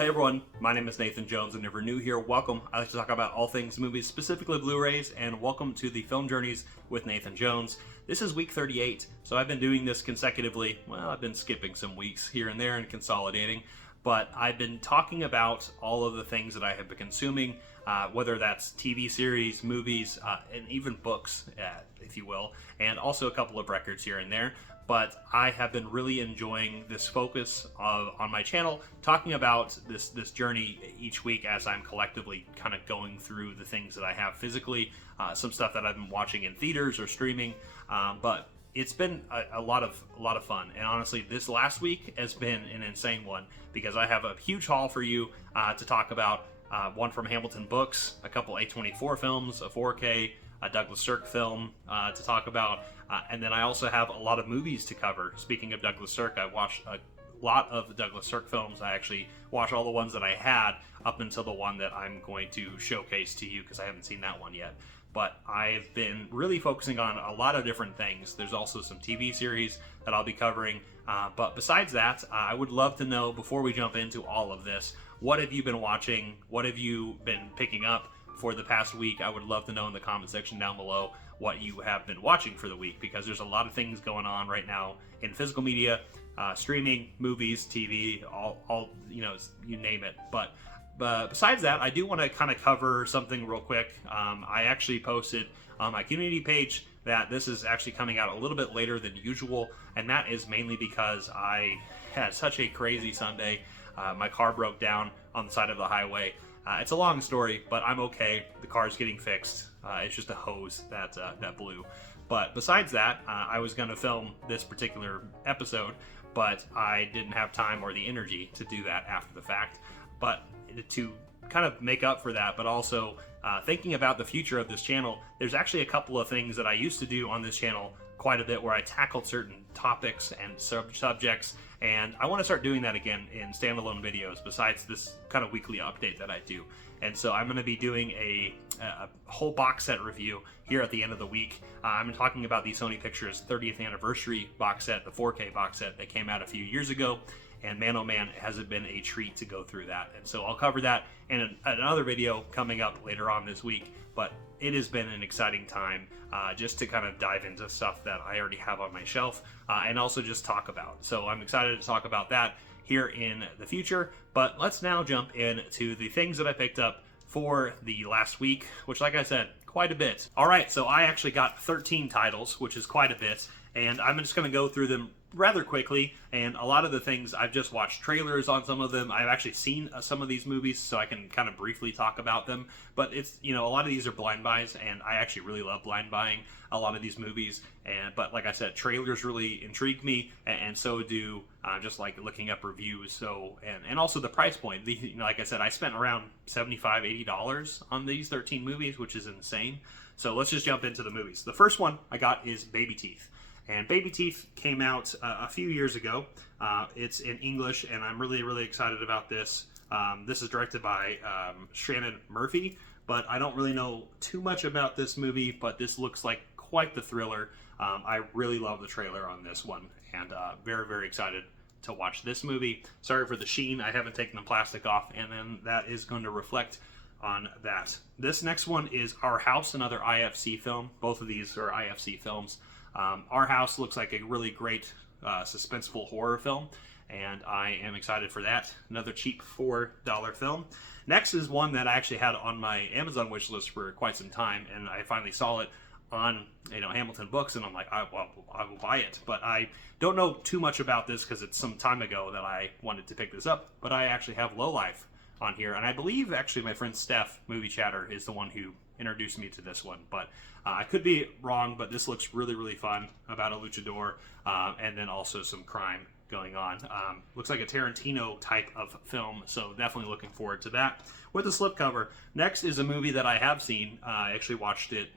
Well, hey everyone, my name is Nathan Jones, and if you're new here, welcome. I like to talk about all things movies, specifically Blu-rays, and welcome to the Film Journeys with Nathan Jones. This is week 38, so I've been doing this consecutively. Well, I've been skipping some weeks here and there and consolidating, but I've been talking about all of the things that I have been consuming, whether that's TV series, movies, and even books, if you will, and also a couple of records here and there. But I have been really enjoying this focus on my channel, talking about this journey each week as I'm collectively kind of going through the things that I have physically, some stuff that I've been watching in theaters or streaming, but it's been a lot of fun. And honestly, this last week has been an insane one because I have a huge haul for you to talk about. One from Hamilton Books, a couple A24 films, a 4K, a Douglas Sirk film to talk about, and then I also have a lot of movies to cover. Speaking of Douglas Sirk, I watched a lot of the Douglas Sirk films. I actually watched all the ones that I had up until the one that I'm going to showcase to you because I haven't seen that one yet. But I've been really focusing on a lot of different things. There's also some TV series that I'll be covering. But besides that, I would love to know, before we jump into all of this, what have you been watching? What have you been picking up for the past week? I would love to know in the comment section down below what you have been watching for the week, because there's a lot of things going on right now in physical media, streaming, movies, TV, all you know, you name it. But besides that, I do want to kind of cover something real quick. I actually posted on my community page that this is actually coming out a little bit later than usual, and that is mainly because I had such a crazy Sunday. My car broke down on the side of the highway. It's a long story, but I'm okay. The car's getting fixed. It's just a hose that blew. But besides that, I was going to film this particular episode, but I didn't have time or the energy to do that after the fact. But to kind of make up for that, but also thinking about the future of this channel, there's actually a couple of things that I used to do on this channel quite a bit where I tackled certain topics and subjects, and I want to start doing that again in standalone videos besides this kind of weekly update that I do. And so I'm going to be doing a whole box set review here at the end of the week. I'm talking about the Sony Pictures 30th anniversary box set, the 4K box set that came out a few years ago. And man, oh man, has it been a treat to go through that. And so I'll cover that in another video coming up later on this week. But it has been an exciting time just to kind of dive into stuff that I already have on my shelf and also just talk about. So I'm excited to talk about that here in the future. But let's now jump into the things that I picked up for the last week, which, like I said, quite a bit. All right, so I actually got 13 titles, which is quite a bit. And I'm just going to go through them rather quickly, and a lot of the things I've just watched trailers on some of them. I've actually seen some of these movies, so I can kind of briefly talk about them. But it's, you know, a lot of these are blind buys, and I actually really love blind buying a lot of these movies. But like I said, trailers really intrigue me, and so do just like looking up reviews. So and also the price point. You know, like I said, I spent around $75, $80 on these 13 movies, which is insane. So let's just jump into the movies. The first one I got is Baby Teeth. And Baby Teeth came out a few years ago. It's in English, and I'm really, really excited about this. This is directed by Shannon Murphy, but I don't really know too much about this movie, but this looks like quite the thriller. I really love the trailer on this one, and very, very excited to watch this movie. Sorry for the sheen. I haven't taken the plastic off, and then that is going to reflect on that. This next one is Our House, another IFC film. Both of these are IFC films. Our House looks like a really great suspenseful horror film, and I am excited for that. Another cheap $4 film. Next is one that I actually had on my Amazon wish list for quite some time, and I finally saw it on, you know, Hamilton Books, and I'm like, I will buy it. But I don't know too much about this because it's some time ago that I wanted to pick this up. But I actually have Lowlife on here, and I believe actually my friend Steph, Movie Chatter, is the one who introduced me to this one. But I could be wrong, but this looks really, really fun, about a luchador, and then also some crime going on. Looks like a Tarantino type of film, so definitely looking forward to that with the slipcover. Next is a movie that I have seen. I actually watched it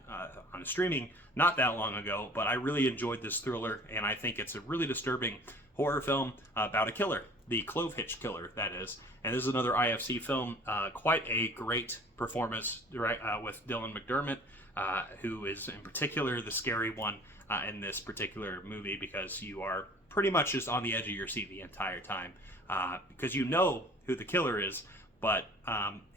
on streaming not that long ago, but I really enjoyed this thriller, and I think it's a really disturbing horror film about a killer, the Clove Hitch Killer, that is. And this is another IFC film. Quite a great performance with Dylan McDermott, who is in particular the scary one in this particular movie, because you are pretty much just on the edge of your seat the entire time, because you know who the killer is, but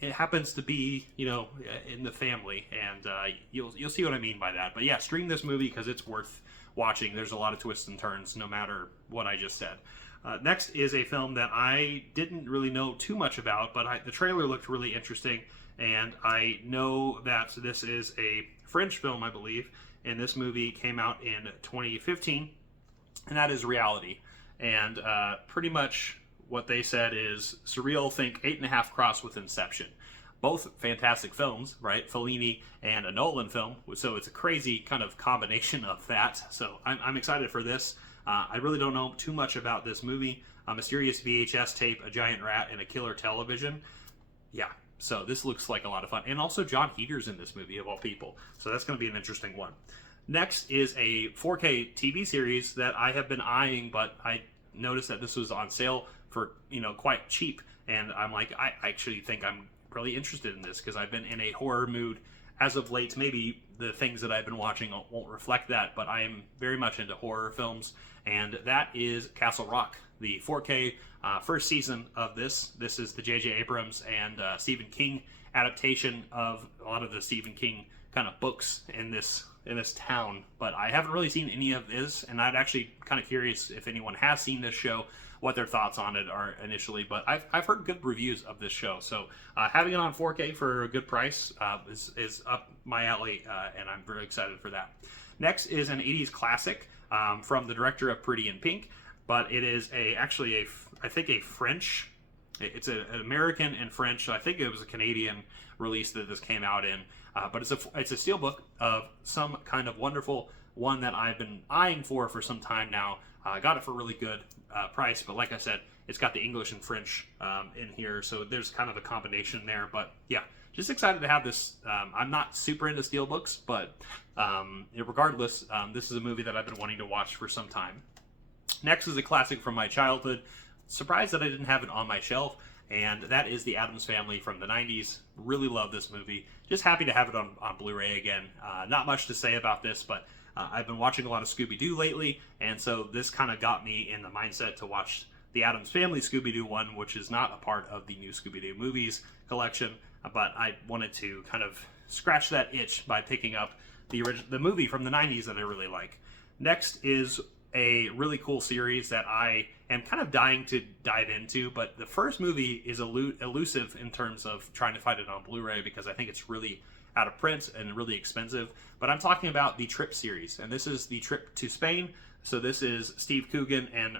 it happens to be, you know, in the family, and you'll see what I mean by that. But yeah, stream this movie because it's worth watching. There's a lot of twists and turns, no matter what I just said. Next is a film that I didn't really know too much about, but the trailer looked really interesting, and I know that this is a French film, I believe, and this movie came out in 2015, and that is Reality. And pretty much what they said is surreal, think 8.5 cross with Inception. Both fantastic films, right? Fellini and a Nolan film, so it's a crazy kind of combination of that. So I'm excited for this. I really don't know too much about this movie. A mysterious VHS tape, a giant rat, and a killer television. Yeah, so this looks like a lot of fun. And also John Heater's in this movie, of all people. So that's going to be an interesting one. Next is a 4K TV series that I have been eyeing, but I noticed that this was on sale for, you know, quite cheap. And I'm like, I actually think I'm really interested in this because I've been in a horror mood as of late. Maybe the things that I've been watching won't reflect that, but I am very much into horror films, and that is Castle Rock, the 4K first season of this. This is the J.J. Abrams and Stephen King adaptation of a lot of the Stephen King kind of books in this town, but I haven't really seen any of this, and I'm actually kind of curious if anyone has seen this show, what their thoughts on it are initially. But I've heard good reviews of this show, so having it on 4K for a good price is up my alley, and I'm very excited for that. Next is an 80s classic from the director of Pretty in Pink, but it is I think a French. It's an American and French. So I think it was a Canadian release that this came out in, but it's a steelbook of some kind of wonderful one that I've been eyeing for some time now. I got it for a really good price, but like I said, it's got the English and French in here, so there's kind of a combination there. But yeah, just excited to have this. I'm not super into steelbooks, but regardless, this is a movie that I've been wanting to watch for some time. Next is a classic from my childhood. Surprised that I didn't have it on my shelf, and that is The Addams Family from the 90s. Really love this movie. Just happy to have it on Blu-ray again. Not much to say about this, but I've been watching a lot of Scooby-Doo lately, and so this kind of got me in the mindset to watch the Addams Family Scooby-Doo one, which is not a part of the new Scooby-Doo movies collection, but I wanted to kind of scratch that itch by picking up the movie from the 90s that I really like. Next is a really cool series that I am kind of dying to dive into, but the first movie is elusive in terms of trying to find it on Blu-ray because I think it's really out of print and really expensive. But I'm talking about the Trip series, and this is the Trip to Spain. So this is Steve Coogan and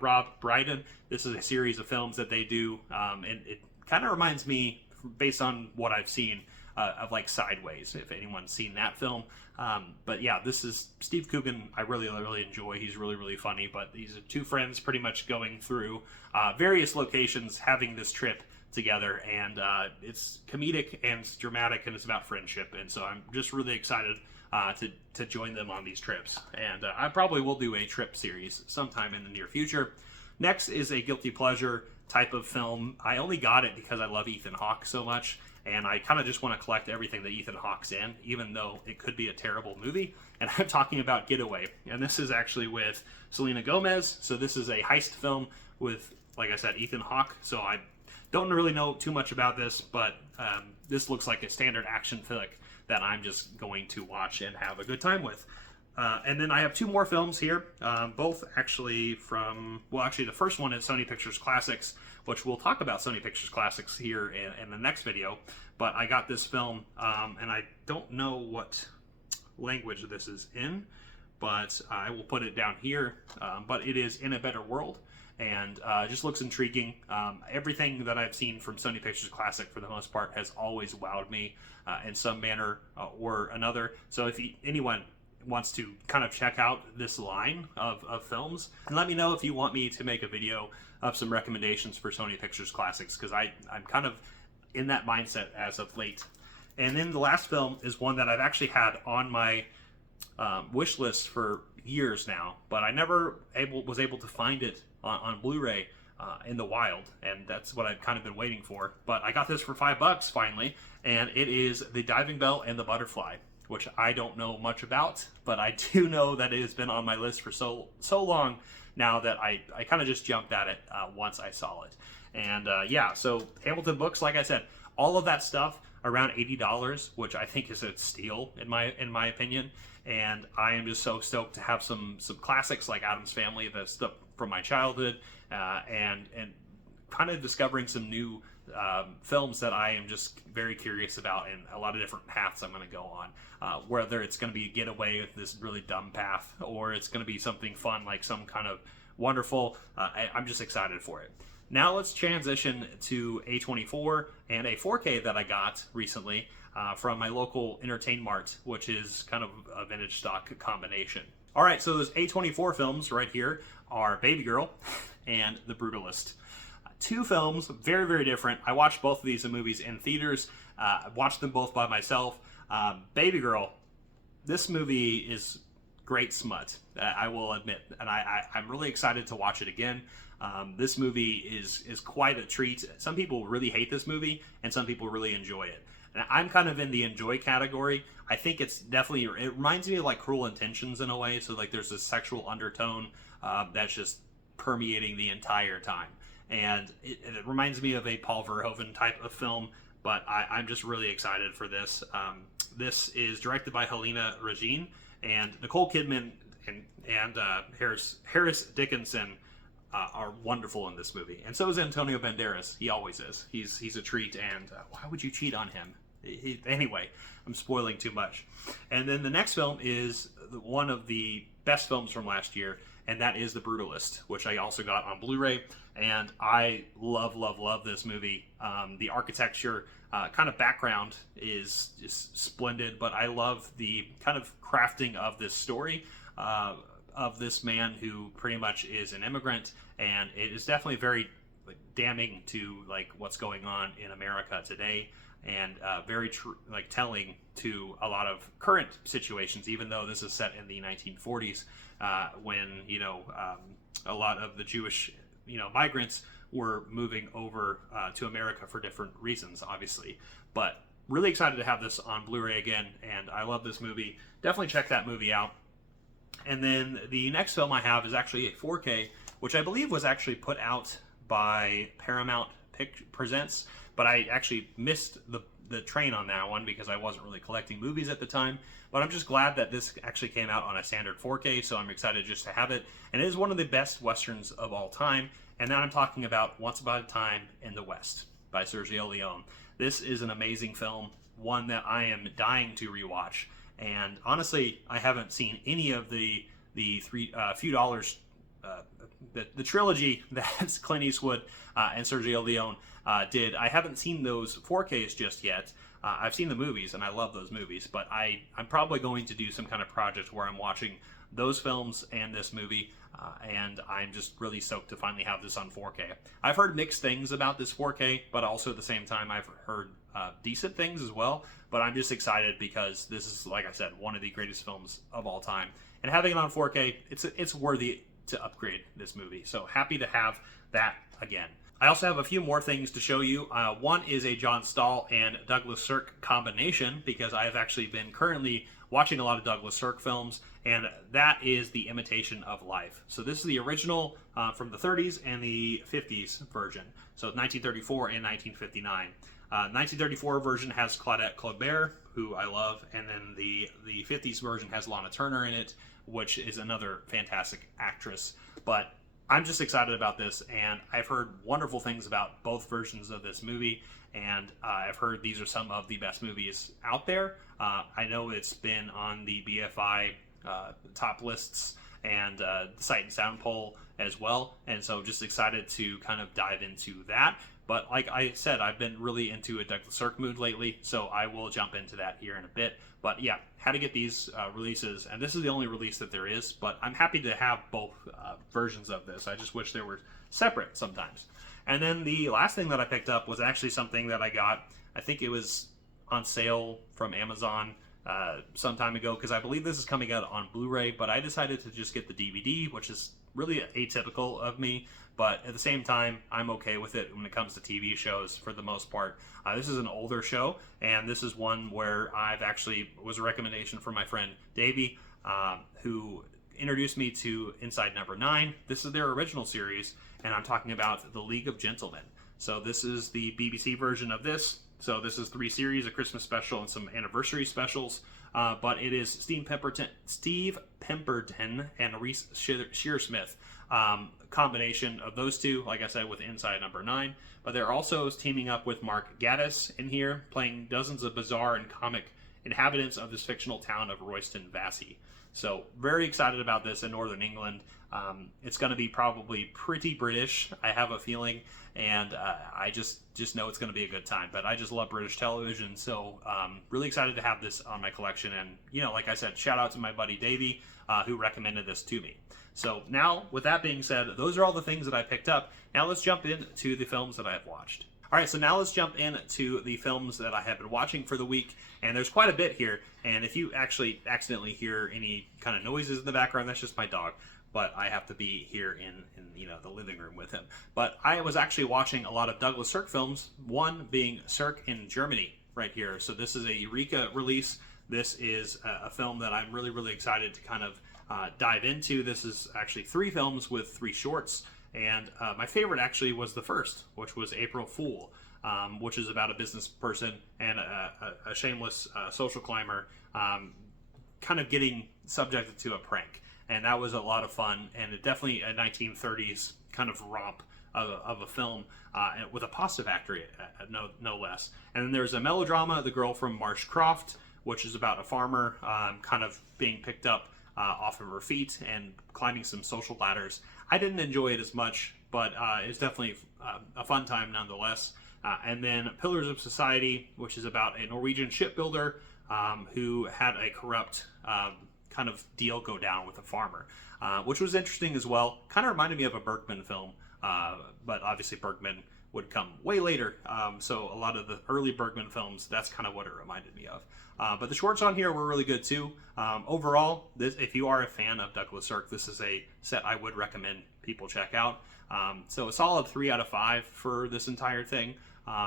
Rob Brydon. This is a series of films that they do, and it kind of reminds me, based on what I've seen, of like Sideways, if anyone's seen that film. But yeah, this is Steve Coogan. I really enjoy. He's really funny. But these are two friends pretty much going through various locations, having this trip together, and it's comedic and it's dramatic, and it's about friendship. And so I'm just really excited to join them on these trips. And I probably will do a trip series sometime in the near future. Next is a guilty pleasure type of film. I only got it because I love Ethan Hawke so much, and I kind of just want to collect everything that Ethan Hawke's in, even though it could be a terrible movie. And I'm talking about Getaway, and this is actually with Selena Gomez. So this is a heist film with, like I said, Ethan Hawke. So I don't really know too much about this, but this looks like a standard action flick that I'm just going to watch and have a good time with. And then I have two more films here, both actually the first one is Sony Pictures Classics, which we'll talk about Sony Pictures Classics here in the next video. But I got this film, and I don't know what language this is in, but I will put it down here. But it is In a Better World, and just looks intriguing. Everything that I've seen from Sony Pictures Classic, for the most part, has always wowed me in some manner or another. So if anyone wants to kind of check out this line of films, and let me know if you want me to make a video of some recommendations for Sony Pictures Classics, because I'm kind of in that mindset as of late. And then the last film is one that I've actually had on my wish list for years now, but I never was able to find it on Blu-ray in the wild, and that's what I've kind of been waiting for. But I got this for $5 finally, and it is The Diving Bell and the Butterfly. which I don't know much about, but I do know that it has been on my list for so long now that I kind of just jumped at it once I saw it. And yeah, so Hamilton books, like I said, all of that stuff around $80, which I think is a steal in my opinion. And I am just so stoked to have some classics like Addams Family, the stuff from my childhood, and kind of discovering some new films that I am just very curious about, and a lot of different paths I'm going to go on. Whether it's going to be get away with this really dumb path, or it's going to be something fun like some kind of wonderful. I'm just excited for it. Now let's transition to A24 and a 4K that I got recently from my local Entertain Mart, which is kind of a vintage stock combination. All right, so those A24 films right here are Baby Girl and The Brutalist. Two films, very, very different. I watched both of these movies in theaters. I watched them both by myself. Baby Girl, this movie is great smut, I will admit, and I'm really excited to watch it again. This movie is quite a treat. Some people really hate this movie, and some people really enjoy it. And I'm kind of in the enjoy category. I think it's definitely, it reminds me of like Cruel Intentions in a way. So like there's this sexual undertone that's just permeating the entire time. And it reminds me of a Paul Verhoeven type of film, but I'm just really excited for this. This is directed by Helena Regine, and Nicole Kidman and Harris Dickinson are wonderful in this movie, and so is Antonio Banderas. He always is. He's a treat, and why would you cheat on him? Anyway, I'm spoiling too much. And then the next film is one of the best films from last year, and that is The Brutalist, which I also got on Blu-ray, and I love this movie. The architecture, kind of background is splendid, but I love the kind of crafting of this story of this man who pretty much is an immigrant, and it is definitely very damning to like what's going on in America today, and very telling to a lot of current situations, even though this is set in the 1940s when a lot of the Jewish migrants were moving over to America for different reasons, obviously. But really excited to have this on Blu-ray again, and I love this movie. Definitely check that movie out. And then the next film I have is actually a 4K, which I believe was actually put out by Paramount Presents, but I actually missed the train on that one because I wasn't really collecting movies at the time. But I'm just glad that this actually came out on a standard 4K, so I'm excited just to have it. And it is one of the best westerns of all time, and now I'm talking about Once Upon a Time in the West by Sergio Leone. This is an amazing film, one that I am dying to rewatch. And honestly, I haven't seen any of the few dollars, the trilogy that Clint Eastwood and Sergio Leone did. I haven't seen those 4Ks just yet. I've seen the movies, and I love those movies, but I'm probably going to do some kind of project where I'm watching those films and this movie, and I'm just really stoked to finally have this on 4K. I've heard mixed things about this 4K, but also at the same time I've heard decent things as well. But I'm just excited because this is, like I said, one of the greatest films of all time. And having it on 4K, it's worthy to upgrade this movie. So happy to have that again. I also have a few more things to show you. One is a John Stahl and Douglas Sirk combination, because I have actually been currently watching a lot of Douglas Sirk films, and that is The Imitation of Life. So this is the original from the 30s and the 50s version. So 1934 and 1959. 1934 version has Claudette Colbert, who I love, and then the 50s version has Lana Turner in it, which is another fantastic actress. But I'm just excited about this, and I've heard wonderful things about both versions of this movie, and I've heard these are some of the best movies out there. I know it's been on the BFI top lists and the Sight and Sound poll as well, and so just excited to kind of dive into that. But like I said, I've been really into a Douglas Sirk mood lately, so I will jump into that here in a bit. But yeah, how to get these releases, and this is the only release that there is, but I'm happy to have both versions of this. I just wish they were separate sometimes. And then the last thing that I picked up was actually something that I got, I think it was on sale from Amazon some time ago because I believe this is coming out on Blu-ray, but I decided to just get the DVD, which is really atypical of me. But at the same time, I'm okay with it when it comes to TV shows for the most part. This is an older show, and this is one where I've actually was a recommendation from my friend Davey, who introduced me to Inside Number 9. This is their original series, and I'm talking about The League of Gentlemen. So this is the BBC version of this. So this is 3 series, a Christmas special and some anniversary specials. But it is Steve Pemberton and Reese Shearsmith. Combination of those two, like I said, with Inside Number 9. But they're also teaming up with Mark Gatiss in here, playing dozens of bizarre and comic inhabitants of this fictional town of Royston Vassy. So very excited about this in Northern England. It's going to be probably pretty British, I have a feeling, and I just know it's going to be a good time. But I just love British television, so really excited to have this on my collection. And, you know, like I said, shout out to my buddy Davey, who recommended this to me. So now, with that being said, those are all the things that I picked up. Now let's jump into the films that I have watched. All right, so now let's jump into the films that I have been watching for the week, and there's quite a bit here. And if you actually accidentally hear any kind of noises in the background, that's just my dog. But I have to be here in you know, the living room with him. But I was actually watching a lot of Douglas Sirk films. One being Sirk in Germany, right here. So this is a Eureka release. This is a film that I'm really excited to kind of dive into. This is actually 3 films with 3 shorts. And my favorite actually was the first, which was April Fool, which is about a business person and a shameless social climber kind of getting subjected to a prank. And that was a lot of fun, and it definitely a 1930s kind of romp of a film with a pasta factory, no less. And then there's a melodrama, The Girl from Marshcroft, which is about a farmer kind of being picked up off of her feet and climbing some social ladders. I didn't enjoy it as much, but it's definitely a fun time nonetheless. And then Pillars of Society, which is about a Norwegian shipbuilder who had a corrupt kind of deal go down with a farmer, which was interesting as well. Kind of reminded me of a Bergman film, but obviously Bergman would come way later. So a lot of the early Bergman films, that's kind of what it reminded me of. But the shorts on here were really good too. Overall, if you are a fan of Douglas Sirk, this is a set I would recommend people check out. So a solid 3 out of 5 for this entire thing,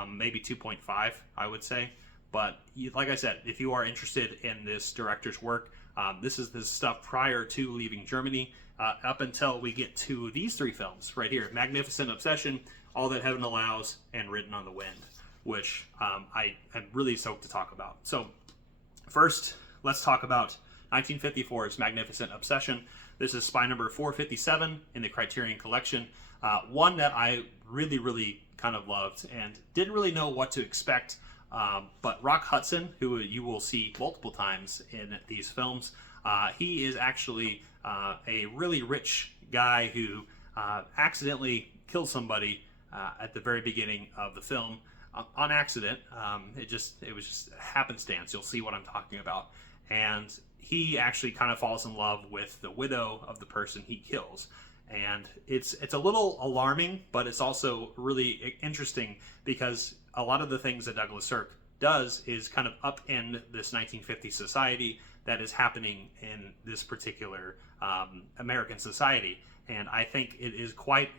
maybe 2.5, I would say. But like I said, if you are interested in this director's work, this is the stuff prior to leaving Germany, up until we get to these 3 films right here: Magnificent Obsession, All That Heaven Allows, and Written on the Wind, which I am really stoked to talk about. So first, let's talk about 1954's Magnificent Obsession. This is spy number 457 in the Criterion collection. One that I really kind of loved and didn't really know what to expect. But Rock Hudson, who you will see multiple times in these films, he is actually a really rich guy who accidentally killed somebody at the very beginning of the film on accident. It was just happenstance. You'll see what I'm talking about. And he actually kind of falls in love with the widow of the person he kills. And it's a little alarming, but it's also really interesting because a lot of the things that Douglas Sirk does is kind of upend this 1950s society that is happening in this particular American society. And I think it is quite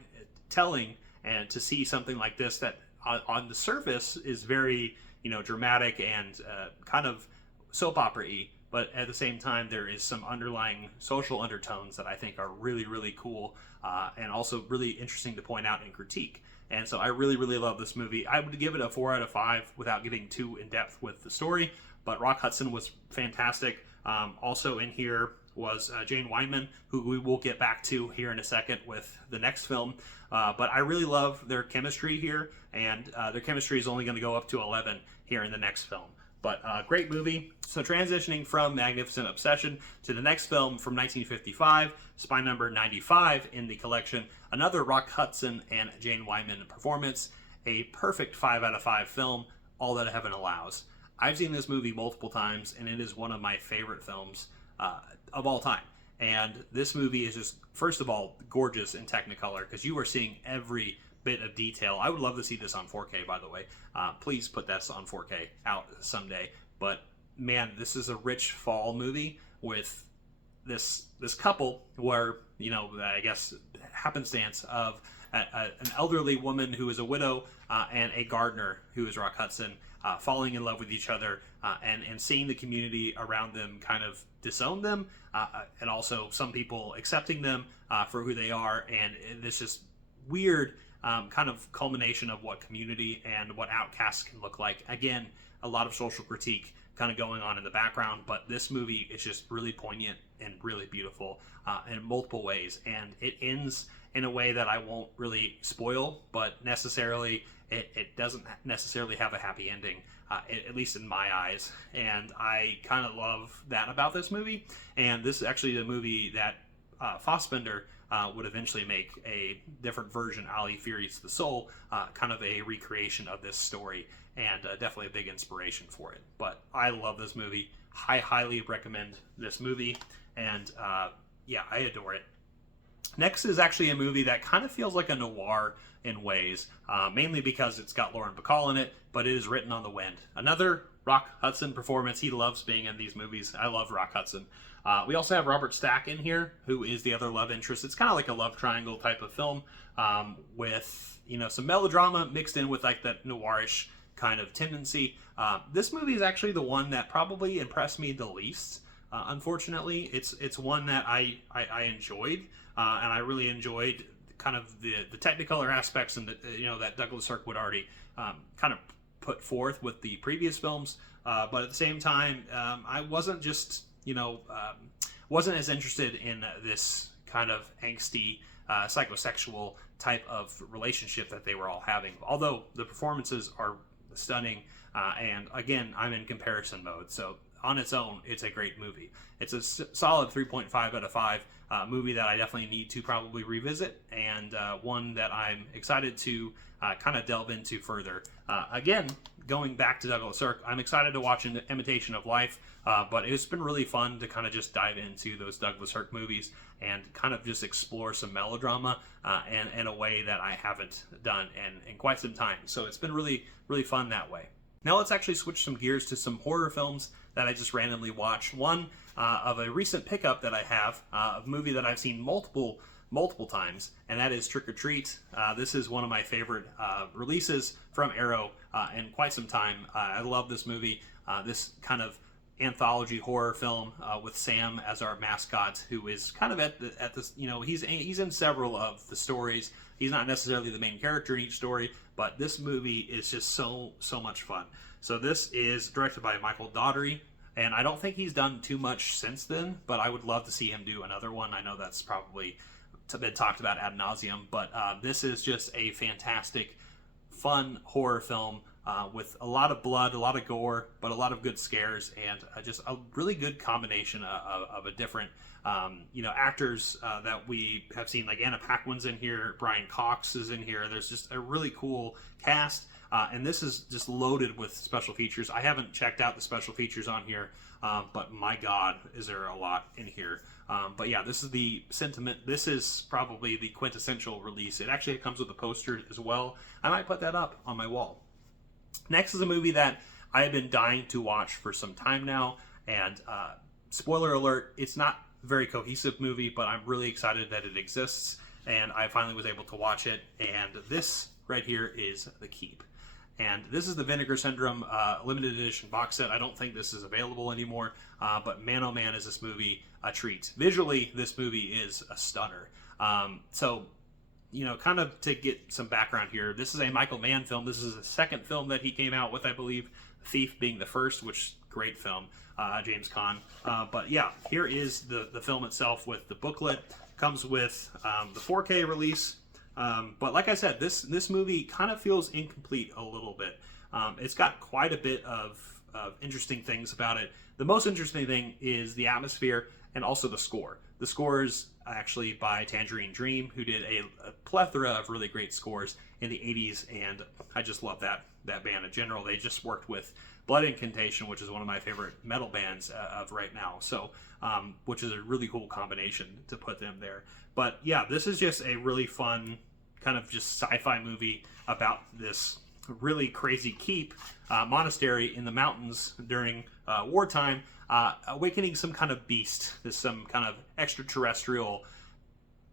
telling, and to see something like this that on the surface is very, dramatic and kind of soap opera-y, but at the same time there is some underlying social undertones that I think are really cool, and also really interesting to point out and critique. And so I really love this movie. I would give it a 4 out of 5 without getting too in depth with the story, but Rock Hudson was fantastic. Also in here was Jane Wyman, who we will get back to here in a second with the next film. But I really love their chemistry here, and their chemistry is only going to go up to 11 here in the next film. But great movie. So transitioning from Magnificent Obsession to the next film from 1955, spy number 95 in the collection, another Rock Hudson and Jane Wyman performance, a perfect 5 out of 5 film, All That Heaven Allows. I've seen this movie multiple times, and it is one of my favorite films of all time. And this movie is just, first of all, gorgeous in Technicolor, because you are seeing every bit of detail. I would love to see this on 4K, by the way. Please put this on 4K out someday. But man, this is a rich fall movie with this couple where, I guess happenstance of an elderly woman who is a widow and a gardener who is Rock Hudson falling in love with each other and seeing the community around them kind of disown them and also some people accepting them for who they are, and this just weird kind of culmination of what community and what outcasts can look like. Again, a lot of social critique kind of going on in the background, but this movie is just really poignant and really beautiful in multiple ways, and it ends in a way that I won't really spoil, but necessarily it doesn't necessarily have a happy ending, at least in my eyes, and I kind of love that about this movie. And this is actually the movie that Fassbender would eventually make a different version, Ali Fury's The Soul, kind of a recreation of this story, and definitely a big inspiration for it. But I love this movie. I highly recommend this movie, and yeah, I adore it. Next is actually a movie that kind of feels like a noir in ways, mainly because it's got Lauren Bacall in it, but it is written on the wind. Another Rock Hudson performance. He loves being in these movies. I love Rock Hudson. We also have Robert Stack in here, who is the other love interest. It's kind of like a love triangle type of film with, some melodrama mixed in with like that noirish kind of tendency. This movie is actually the one that probably impressed me the least. Unfortunately, it's one that I enjoyed, and I really enjoyed kind of the technicolor aspects and that Douglas Sirk would already kind of put forth with the previous films. But at the same time, I wasn't just wasn't as interested in this kind of angsty psychosexual type of relationship that they were all having. Although the performances are stunning, and again, I'm in comparison mode, so on its own, it's a great movie. It's a solid 3.5 out of 5 movie that I definitely need to probably revisit, and one that I'm excited to kind of delve into further. Again, going back to Douglas Sirk, I'm excited to watch An Imitation of Life, but it's been really fun to kind of just dive into those Douglas Sirk movies and kind of just explore some melodrama and in a way that I haven't done in quite some time. So it's been really, really fun that way. Now let's actually switch some gears to some horror films that I just randomly watched. One of a recent pickup that I have, a movie that I've seen multiple times, and that is Trick or Treat. This is one of my favorite releases from Arrow in quite some time. I love this movie. This kind of anthology horror film with Sam as our mascot, who is kind of at this, he's in several of the stories. He's not necessarily the main character in each story, but this movie is just so much fun. So this is directed by Michael Daugherty, and I don't think he's done too much since then, but I would love to see him do another one. I know that's probably been talked about ad nauseum, but this is just a fantastic, fun horror film with a lot of blood, a lot of gore, but a lot of good scares, and just a really good combination of a different actors that we have seen. Like Anna Paquin's in here, Brian Cox is in here. There's just a really cool cast, and this is just loaded with special features. I haven't checked out the special features on here, but my God, is there a lot in here. But yeah, this is the sentiment. This is probably the quintessential release. It actually comes with a poster as well. I might put that up on my wall. Next is a movie that I have been dying to watch for some time now, and spoiler alert, it's not a very cohesive movie, but I'm really excited that it exists, and I finally was able to watch it, and this right here is The Keep. And this is the Vinegar Syndrome limited edition box set. I don't think this is available anymore, but man oh man is this movie a treat. Visually, this movie is a stunner. So, kind of to get some background here, this is a Michael Mann film. This is the second film that he came out with, I believe, Thief being the first, which great film, James Caan. But yeah, here is the film itself with the booklet. Comes with the 4K release. But like I said, this movie kind of feels incomplete a little bit. It's got quite a bit of interesting things about it. The most interesting thing is the atmosphere and also the score. The score is actually by Tangerine Dream, who did a plethora of really great scores in the 80s, and I just love that band in general. They just worked with Blood Incantation, which is one of my favorite metal bands of right now, so which is a really cool combination to put them there. But yeah, this is just a really fun kind of just sci-fi movie about this really crazy keep, monastery in the mountains during wartime, awakening some kind of beast, some kind of extraterrestrial,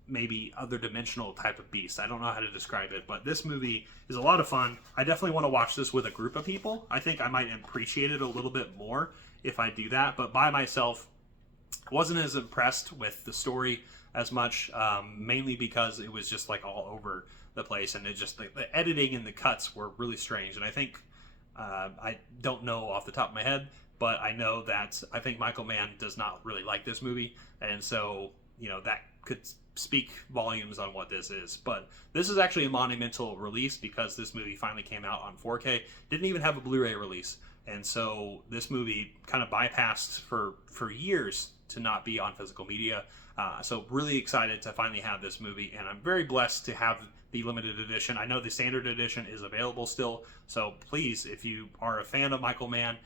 maybe other dimensional type of beast. I don't know how to describe it, but this movie is a lot of fun. I definitely want to watch this with a group of people. I think I might appreciate it a little bit more if I do that, but by myself, I wasn't as impressed with the story as much, mainly because it was just like all over the place, and it just the editing and the cuts were really strange. And I think I don't know off the top of my head, but I know that I think Michael Mann does not really like this movie, and so that could speak volumes on what this is. But this is actually a monumental release because this movie finally came out on 4K. Didn't even have a Blu-ray release, and so this movie kind of bypassed for years to not be on physical media. So really excited to finally have this movie, and I'm very blessed to have the limited edition. I know the standard edition is available still, so please, if you are a fan of Michael Mann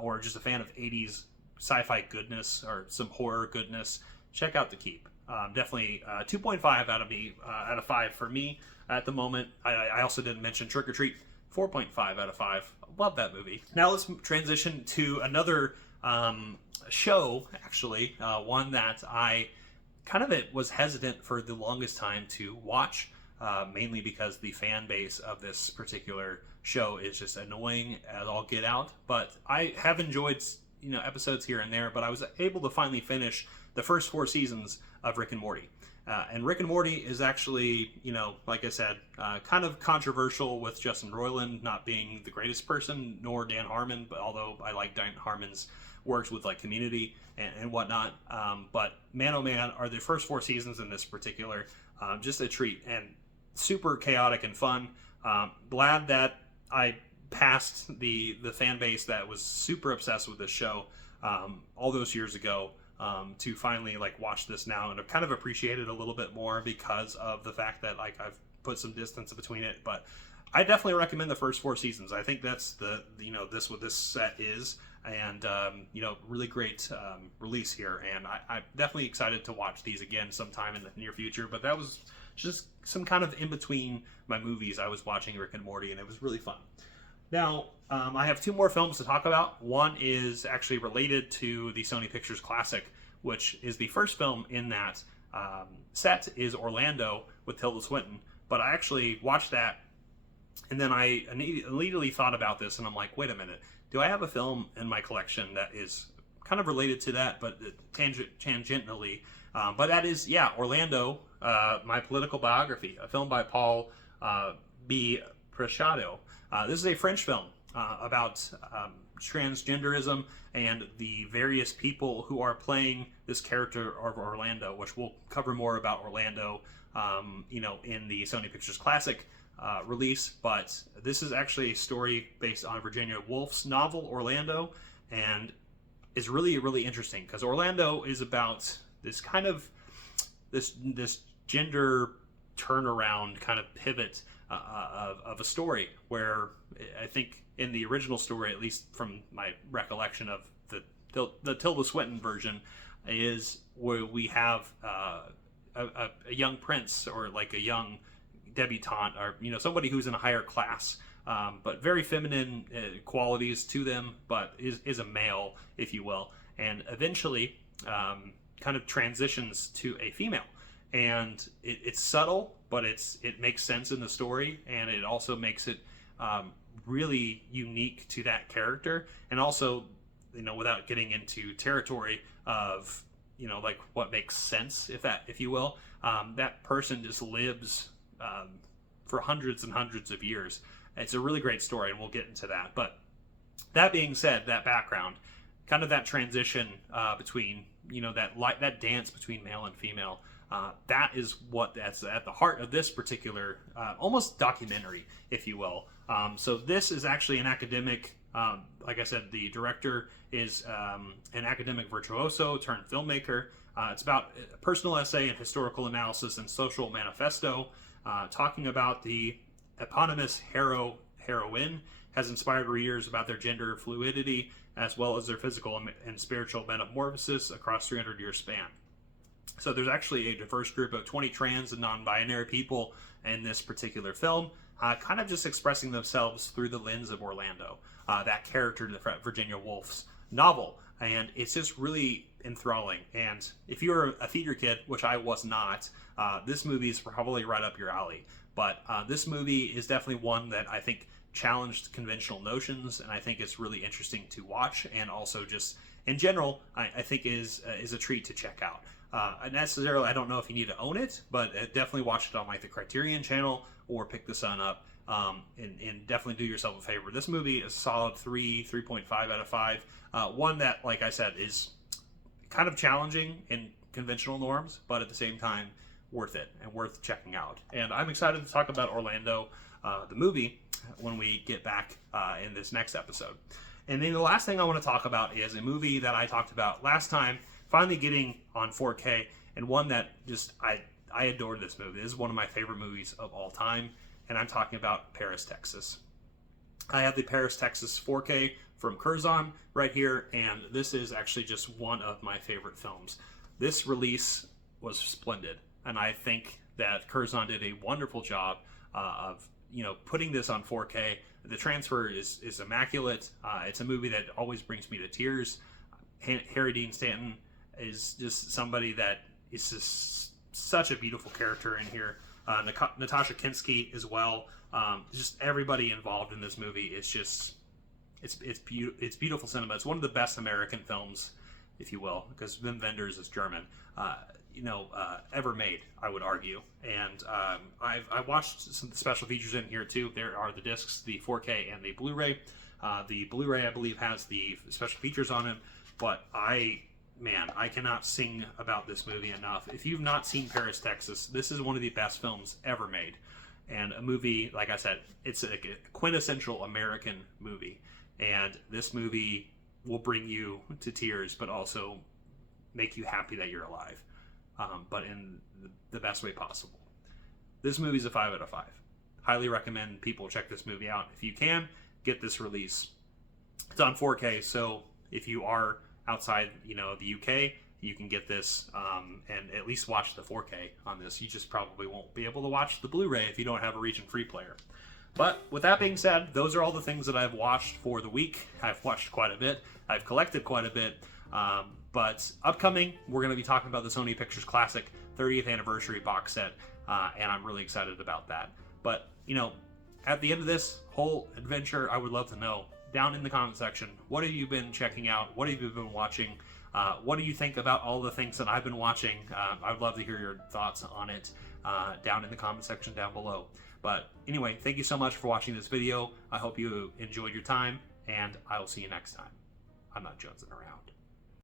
or just a fan of 80s sci-fi goodness or some horror goodness, check out The Keep. Definitely 2.5 out of 5 for me at the moment. I also didn't mention Trick or Treat, 4.5 out of 5. Love that movie. Now let's transition to another show, actually, one that I kind of was hesitant for the longest time to watch, mainly because the fan base of this particular show is just annoying as all get out. But I have enjoyed episodes here and there, but I was able to finally finish the first 4 seasons of Rick and Morty. And Rick and Morty is actually, like I said, kind of controversial with Justin Roiland not being the greatest person, nor Dan Harmon, but although I like Dan Harmon's works with like Community and whatnot. But man, oh man, are the first 4 seasons in this particular just a treat and super chaotic and fun. Glad that I passed the fan base that was super obsessed with this show all those years ago. To finally watch this now and kind of appreciate it a little bit more because of the fact that I've put some distance between it. But I definitely recommend the first 4 seasons. I think that's this what this set is, and really great release here. And I'm definitely excited to watch these again sometime in the near future. But that was just some kind of in between my movies. I was watching Rick and Morty, and it was really fun. Now, I have 2 more films to talk about. One is actually related to the Sony Pictures Classic, which is the first film in that set is Orlando with Tilda Swinton. But I actually watched that, and then I immediately thought about this, and I'm like, wait a minute. Do I have a film in my collection that is kind of related to that, but tangentially? But that is, Orlando, My Political Biography, a film by Paul B. Preciado. This is a French film about transgenderism and the various people who are playing this character of Orlando, which we'll cover more about Orlando, in the Sony Pictures Classic release. But this is actually a story based on Virginia Woolf's novel Orlando, and is really, really interesting because Orlando is about this kind of this gender turnaround kind of pivot of a story where I think in the original story, at least from my recollection of the Tilda Swinton version, is where we have a young prince or a young debutante or somebody who's in a higher class, but very feminine qualities to them, but is a male, if you will, and eventually kind of transitions to a female. And it's subtle, but it makes sense in the story, and it also makes it really unique to that character. And also, without getting into territory of what makes sense, if you will, that person just lives for hundreds and hundreds of years. It's a really great story, and we'll get into that. But that being said, that background, kind of that transition between that dance between male and female. That is that's at the heart of this particular almost documentary, if you will. So this is actually an academic, like I said, the director is an academic virtuoso turned filmmaker. It's about a personal essay and historical analysis and social manifesto, talking about the eponymous heroine has inspired readers about their gender fluidity as well as their physical and spiritual metamorphosis across 300-year span. So there's actually a diverse group of 20 trans and non-binary people in this particular film. kind of just expressing themselves through the lens of Orlando, that character, Virginia Woolf's novel. And it's just really enthralling. And if you're a theater kid, which I was not, this movie is probably right up your alley. But this movie is definitely one that I think challenged conventional notions, and I think it's really interesting to watch, and also just in general, I think is a treat to check out. Necessarily, I don't know if you need to own it, but definitely watch it on like the Criterion channel or pick the Sun up, and definitely do yourself a favor. This movie is a solid 3.5 out of 5. One that, like I said, is kind of challenging in conventional norms, but at the same time, worth it and worth checking out. And I'm excited to talk about Orlando, the movie, when we get back in this next episode. And then the last thing I want to talk about is a movie that I talked about last time, finally getting on 4K, and one that just, I adored this movie. This is one of my favorite movies of all time, and I'm talking about Paris, Texas. I have the Paris, Texas 4K from Curzon right here, and this is actually just one of my favorite films. This release was splendid, and I think that Curzon did a wonderful job of putting this on 4K. The transfer is immaculate. It's a movie that always brings me to tears. Harry Dean Stanton is just somebody that is just such a beautiful character in here. Natasha Kinski as well. Just everybody involved in this movie is just it's beautiful cinema. It's one of the best American films, if you will, because Wim Wenders is German. Ever made, I would argue. And I watched some special features in here too. There are the discs, the 4K and the Blu-ray. The Blu-ray, I believe, has the special features on it. But I cannot sing about this movie enough. If you've not seen Paris, Texas, this is one of the best films ever made. And a movie, like I said, it's a quintessential American movie. And this movie will bring you to tears, but also make you happy that you're alive. But in the best way possible. This movie's a 5 out of 5. Highly recommend people check this movie out. If you can, get this release. It's on 4K, so if you are outside, the UK, you can get this and at least watch the 4K on this. You just probably won't be able to watch the Blu-ray if you don't have a region-free player. But with that being said, those are all the things that I've watched for the week. I've watched quite a bit. I've collected quite a bit. But upcoming, we're going to be talking about the Sony Pictures Classic 30th Anniversary box set, and I'm really excited about that. But, at the end of this whole adventure, I would love to know, down in the comment section, what have you been checking out? What have you been watching? What do you think about all the things that I've been watching? I'd love to hear your thoughts on it down in the comment section down below. But anyway, thank you so much for watching this video. I hope you enjoyed your time, and I will see you next time. I'm not jonesing around.